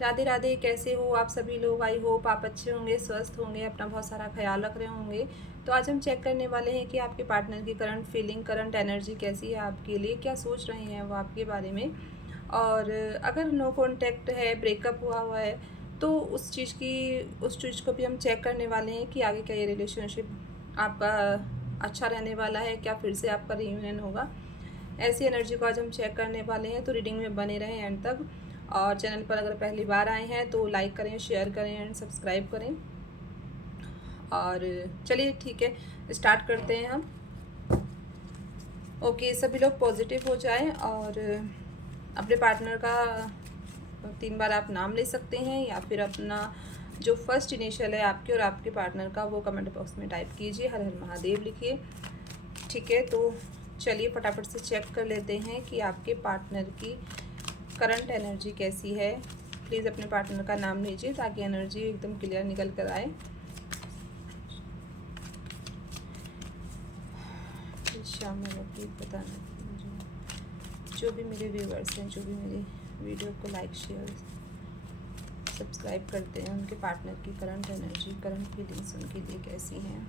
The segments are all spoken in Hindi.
राधे राधे। कैसे हो आप सभी लोग? आई होप आप अच्छे होंगे, स्वस्थ होंगे, अपना बहुत सारा ख्याल रख रहे होंगे। तो आज हम चेक करने वाले हैं कि आपके पार्टनर की करंट फीलिंग, करंट एनर्जी कैसी है आपके लिए, क्या सोच रहे हैं वो आपके बारे में। और अगर नो कॉन्टैक्ट है, ब्रेकअप हुआ हुआ है, तो उस चीज़ को भी हम चेक करने वाले हैं कि आगे क्या ये रिलेशनशिप आपका अच्छा रहने वाला है, क्या फिर से आपका रियूनियन होगा। ऐसी एनर्जी को आज हम चेक करने वाले हैं, तो रीडिंग में बने रहें एंड तक। और चैनल पर अगर पहली बार आए हैं तो लाइक करें, शेयर करें एंड सब्सक्राइब करें। और चलिए ठीक है, स्टार्ट करते हैं हम। ओके, सभी लोग पॉजिटिव हो जाएं और अपने पार्टनर का 3 बार आप नाम ले सकते हैं, या फिर अपना जो फर्स्ट इनिशियल है आपके और आपके पार्टनर का वो कमेंट बॉक्स में टाइप कीजिए, हर हर महादेव लिखिए। ठीक है, तो चलिए फटाफट से चेक कर लेते हैं कि आपके पार्टनर की करंट एनर्जी कैसी है। प्लीज़ अपने पार्टनर का नाम लीजिए ताकि एनर्जी एकदम क्लियर निकल कर आए। शाम में प्लीज़ बताना मुझे, जो भी मेरे व्यूअर्स हैं, जो भी मेरी वीडियो को लाइक शेयर सब्सक्राइब करते हैं, उनके पार्टनर की करंट एनर्जी, करंट फीलिंग्स उनके लिए कैसी हैं।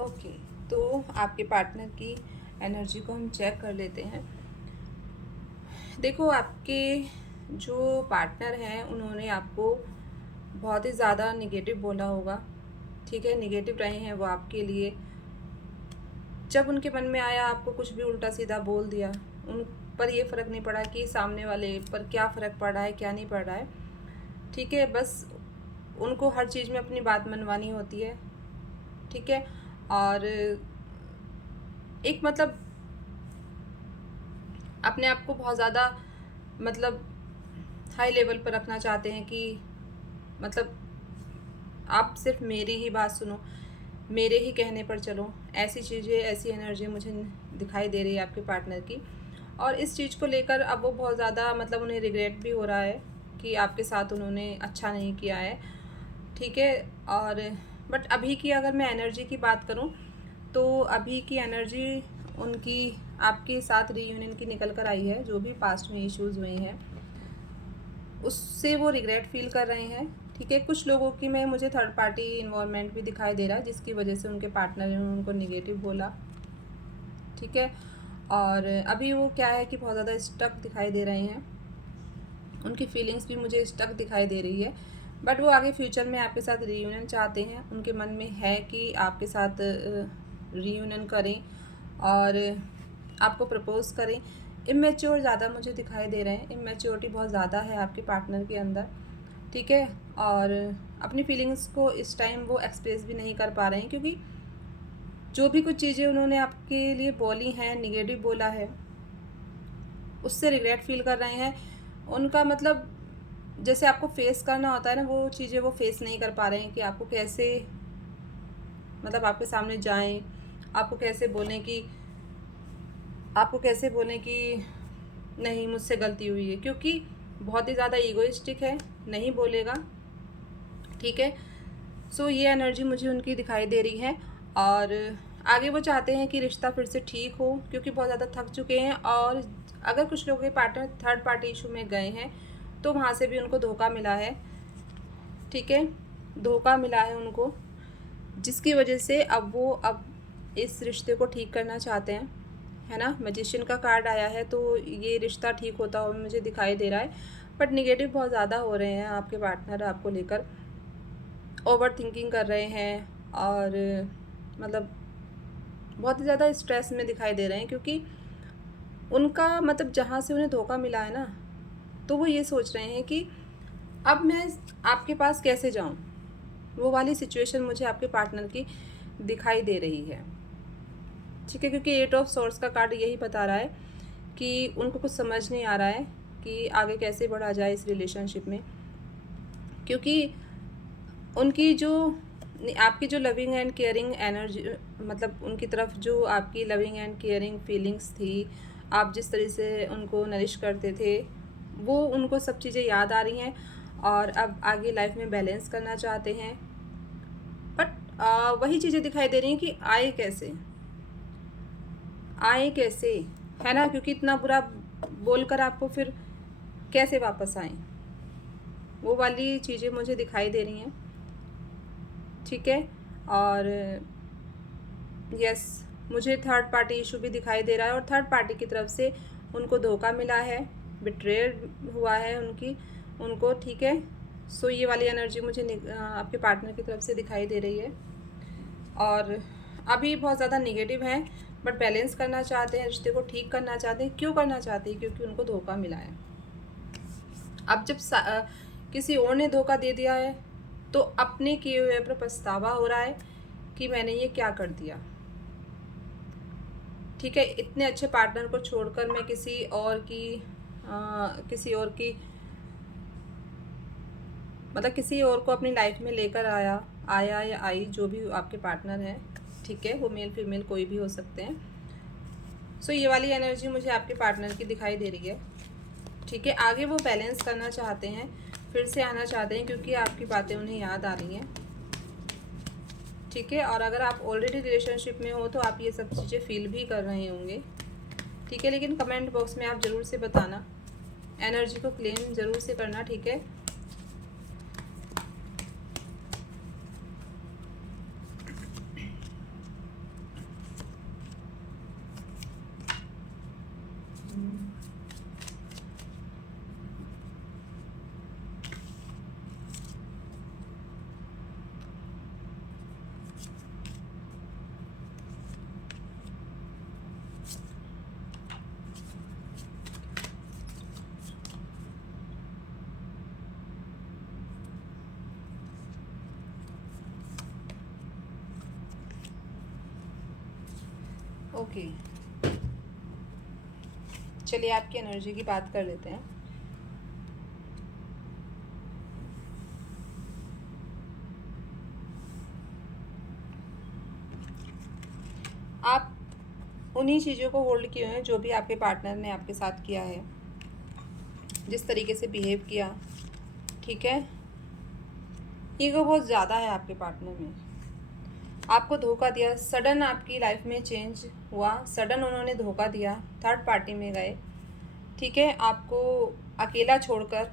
ओके, तो आपके पार्टनर की एनर्जी को हम चेक कर लेते हैं। देखो, आपके जो पार्टनर हैं उन्होंने आपको बहुत ही ज़्यादा निगेटिव बोला होगा। ठीक है, निगेटिव रहे हैं वो आपके लिए। जब उनके मन में आया आपको कुछ भी उल्टा सीधा बोल दिया, उन पर ये फ़र्क नहीं पड़ा कि सामने वाले पर क्या फ़र्क पड़ रहा है, क्या नहीं पड़ रहा है। ठीक है, बस उनको हर चीज़ में अपनी बात मनवानी होती है। ठीक है, और एक मतलब अपने आप को बहुत ज़्यादा मतलब हाई लेवल पर रखना चाहते हैं कि मतलब आप सिर्फ मेरी ही बात सुनो, मेरे ही कहने पर चलो। ऐसी चीज़ें, ऐसी एनर्जी मुझे दिखाई दे रही है आपके पार्टनर की। और इस चीज़ को लेकर अब वो बहुत ज़्यादा मतलब उन्हें रिग्रेट भी हो रहा है कि आपके साथ उन्होंने अच्छा नहीं किया है। ठीक है, और बट अभी की अगर मैं एनर्जी की बात करूं, तो अभी की एनर्जी उनकी आपके साथ रीयूनियन की निकल कर आई है। जो भी पास्ट में इश्यूज़ हुए हैं उससे वो रिग्रेट फील कर रहे हैं। ठीक है, कुछ लोगों की में मुझे थर्ड पार्टी इन्वॉल्वमेंट भी दिखाई दे रहा है, जिसकी वजह से उनके पार्टनर ने उनको निगेटिव बोला। ठीक है, और अभी वो क्या है कि बहुत ज़्यादा स्टक दिखाई दे रहे हैं। उनकी फीलिंग्स भी मुझे स्टक दिखाई दे रही है, बट वो आगे फ्यूचर में आपके साथ रीयूनियन चाहते हैं। उनके मन में है कि आपके साथ रीयूनियन करें और आपको प्रपोज़ करें। इमेच्योर ज़्यादा मुझे दिखाई दे रहे हैं, इमेच्योरिटी बहुत ज़्यादा है आपके पार्टनर के अंदर। ठीक है, और अपनी फीलिंग्स को इस टाइम वो एक्सप्रेस भी नहीं कर पा रहे हैं, क्योंकि जो भी कुछ चीज़ें उन्होंने आपके लिए बोली हैं, निगेटिव बोला है, उससे रिग्रेट फील कर रहे हैं। उनका मतलब जैसे आपको फेस करना होता है ना, वो चीज़ें वो फेस नहीं कर पा रहे हैं कि आपको कैसे मतलब आपके सामने जाएं, आपको कैसे बोलें कि नहीं मुझसे गलती हुई है, क्योंकि बहुत ही ज़्यादा ईगोइस्टिक है, नहीं बोलेगा। ठीक है, सो ये एनर्जी मुझे उनकी दिखाई दे रही है। और आगे वो चाहते हैं कि रिश्ता फिर से ठीक हो, क्योंकि बहुत ज़्यादा थक चुके हैं। और अगर कुछ लोगों के पार्टनर थर्ड पार्टी इशू में गए हैं तो वहाँ से भी उनको धोखा मिला है। ठीक है, धोखा मिला है उनको, जिसकी वजह से अब वो इस रिश्ते को ठीक करना चाहते हैं, है ना। मैजिशियन का कार्ड आया है, तो ये रिश्ता ठीक होता हुआ मुझे दिखाई दे रहा है, बट निगेटिव बहुत ज़्यादा हो रहे हैं आपके पार्टनर आपको लेकर, ओवर थिंकिंग कर रहे हैं और मतलब बहुत ही ज़्यादा स्ट्रेस में दिखाई दे रहे हैं, क्योंकि उनका मतलब जहाँ से उन्हें धोखा मिला है ना, तो वो ये सोच रहे हैं कि अब मैं आपके पास कैसे जाऊँ। वो वाली सिचुएशन मुझे आपके पार्टनर की दिखाई दे रही है, ठीक है, क्योंकि 8 ऑफ सोर्स का कार्ड यही बता रहा है कि उनको कुछ समझ नहीं आ रहा है कि आगे कैसे बढ़ा जाए इस रिलेशनशिप में, क्योंकि उनकी जो आपकी जो लविंग एंड केयरिंग एनर्जी, मतलब उनकी तरफ जो आपकी लविंग एंड केयरिंग फीलिंग्स थी, आप जिस तरह से उनको नरिश करते थे, वो उनको सब चीज़ें याद आ रही हैं और अब आगे लाइफ में बैलेंस करना चाहते हैं। बट वही चीज़ें दिखाई दे रही हैं कि आए कैसे, है ना, क्योंकि इतना बुरा बोलकर आपको फिर कैसे वापस आए, वो वाली चीज़ें मुझे दिखाई दे रही हैं, ठीक है। और यस, मुझे थर्ड पार्टी इशू भी दिखाई दे रहा है और थर्ड पार्टी की तरफ से उनको धोखा मिला है, बिट्रेयर हुआ है उनको, ठीक है। सो ये वाली एनर्जी मुझे आपके पार्टनर की तरफ से दिखाई दे रही है और अभी बहुत ज़्यादा निगेटिव है, बट बैलेंस करना चाहते हैं, रिश्ते को ठीक करना चाहते हैं। क्यों करना चाहते हैं? क्योंकि उनको धोखा मिला है। अब जब किसी और ने धोखा दे दिया है, तो अपने किए हुए पर पछतावा हो रहा है कि मैंने ये क्या कर दिया, ठीक है। इतने अच्छे पार्टनर को छोड़कर मैं किसी और की मतलब किसी और को अपनी लाइफ में लेकर आया या आई, जो भी आपके पार्टनर है, ठीक है, वो मेल फीमेल कोई भी हो सकते हैं। सो ये वाली एनर्जी मुझे आपके पार्टनर की दिखाई दे रही है, ठीक है। आगे वो बैलेंस करना चाहते हैं, फिर से आना चाहते हैं, क्योंकि आपकी बातें उन्हें याद आ रही हैं, ठीक है। और अगर आप ऑलरेडी रिलेशनशिप में हो तो आप ये सब चीज़ें फील भी कर रहे होंगे, ठीक है। लेकिन कमेंट बॉक्स में आप ज़रूर से बताना, एनर्जी को क्लेम ज़रूर से करना, ठीक है। ओके, चलिए आपकी एनर्जी की बात कर लेते हैं। आप उन्हीं चीज़ों को होल्ड किए हुए हैं जो भी आपके पार्टनर ने आपके साथ किया है, जिस तरीके से बिहेव किया, ठीक है। ईगो बहुत ज़्यादा है आपके पार्टनर में, आपको धोखा दिया, सडन आपकी लाइफ में चेंज हुआ, सडन उन्होंने धोखा दिया, थर्ड पार्टी में गए, ठीक है। आपको अकेला छोड़कर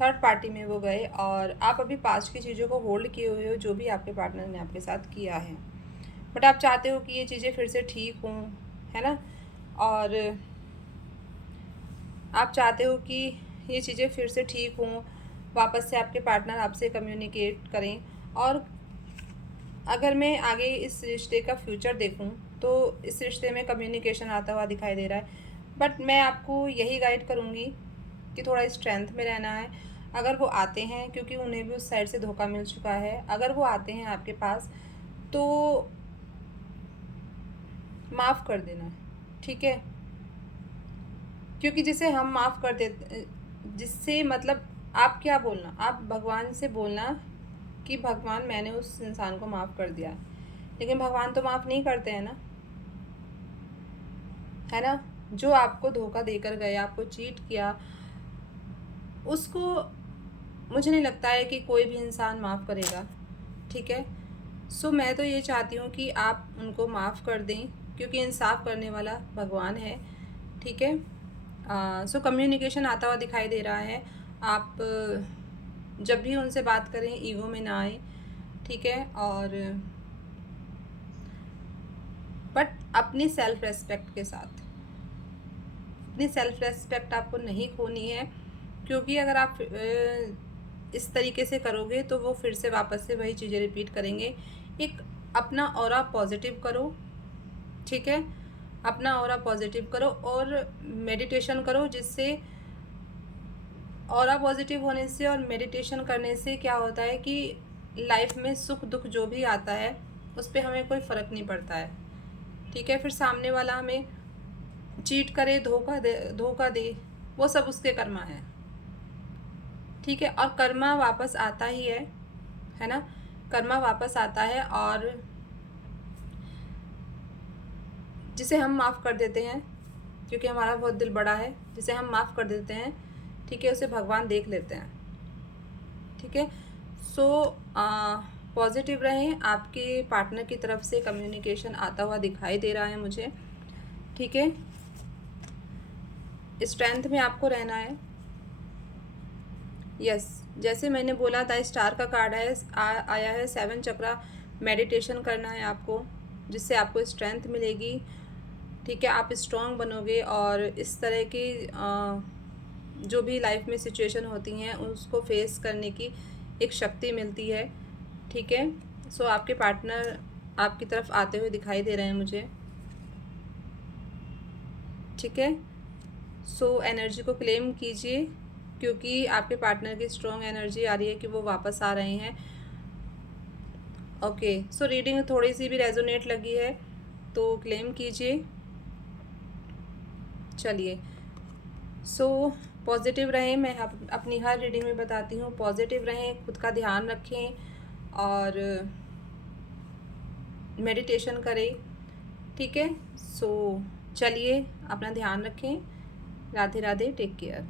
थर्ड पार्टी में वो गए और आप अभी पास्ट की चीज़ों को होल्ड किए हुए हो, जो भी आपके पार्टनर ने आपके साथ किया है। बट आप चाहते हो कि ये चीज़ें फिर से ठीक हों, है ना, और आप चाहते हो कि ये चीज़ें फिर से ठीक हों, वापस से आपके पार्टनर आपसे कम्युनिकेट करें। और अगर मैं आगे इस रिश्ते का फ्यूचर देखूं तो इस रिश्ते में कम्युनिकेशन आता हुआ दिखाई दे रहा है, बट मैं आपको यही गाइड करूंगी कि थोड़ा स्ट्रेंथ में रहना है। अगर वो आते हैं, क्योंकि उन्हें भी उस साइड से धोखा मिल चुका है, अगर वो आते हैं आपके पास तो माफ़ कर देना, ठीक है। क्योंकि जिसे हम माफ़ कर देते, जिससे मतलब आप क्या बोलना, आप भगवान से बोलना कि भगवान मैंने उस इंसान को माफ़ कर दिया, लेकिन भगवान तो माफ़ नहीं करते हैं ना, है ना। जो आपको धोखा देकर गए, आपको चीट किया, उसको मुझे नहीं लगता है कि कोई भी इंसान माफ़ करेगा, ठीक है। सो मैं तो ये चाहती हूँ कि आप उनको माफ़ कर दें, क्योंकि इंसाफ करने वाला भगवान है, ठीक है। सो कम्युनिकेशन आता हुआ दिखाई दे रहा है। आप जब भी उनसे बात करें ईगो में ना आए, ठीक है। और बट अपनी सेल्फ रेस्पेक्ट के साथ, अपनी सेल्फ रेस्पेक्ट आपको नहीं खोनी है, क्योंकि अगर आप इस तरीके से करोगे तो वो फिर से वापस से वही चीज़ें रिपीट करेंगे। एक अपना ऑरा पॉजिटिव करो, ठीक है, अपना ऑरा पॉजिटिव करो और मेडिटेशन करो, जिससे ऑरा पॉजिटिव होने से और मेडिटेशन करने से क्या होता है कि लाइफ में सुख दुख जो भी आता है उस पर हमें कोई फ़र्क नहीं पड़ता है, ठीक है। फिर सामने वाला हमें चीट करे, धोखा दे, वो सब उसके कर्मा है, ठीक है। और कर्मा वापस आता ही है ना, कर्मा वापस आता है। और जिसे हम माफ़ कर देते हैं, क्योंकि हमारा बहुत दिल बड़ा है, जिसे हम माफ़ कर देते हैं, ठीक है, उसे भगवान देख लेते हैं, ठीक है। सो पॉजिटिव रहें, आपके पार्टनर की तरफ से कम्युनिकेशन आता हुआ दिखाई दे रहा है मुझे, ठीक है। स्ट्रेंथ में आपको रहना है, यस। जैसे मैंने बोला था, स्टार का कार्ड है, आया है 7 चक्रा, मेडिटेशन करना है आपको, जिससे आपको स्ट्रेंथ मिलेगी, ठीक है। आप स्ट्रांग बनोगे और इस तरह की जो भी लाइफ में सिचुएशन होती हैं उसको फेस करने की एक शक्ति मिलती है, ठीक है। सो आपके पार्टनर आपकी तरफ आते हुए दिखाई दे रहे हैं मुझे, ठीक है। सो एनर्जी को क्लेम कीजिए, क्योंकि आपके पार्टनर की स्ट्रॉन्ग एनर्जी आ रही है कि वो वापस आ रहे हैं। ओके, सो रीडिंग थोड़ी सी भी रेजोनेट लगी है तो क्लेम कीजिए। चलिए, सो पॉजिटिव रहें, मैं अपनी हर रीडिंग में बताती हूँ, पॉजिटिव रहें, खुद का ध्यान रखें और मेडिटेशन करें, ठीक है। सो चलिए, अपना ध्यान रखें। Radhe Radhe, take care.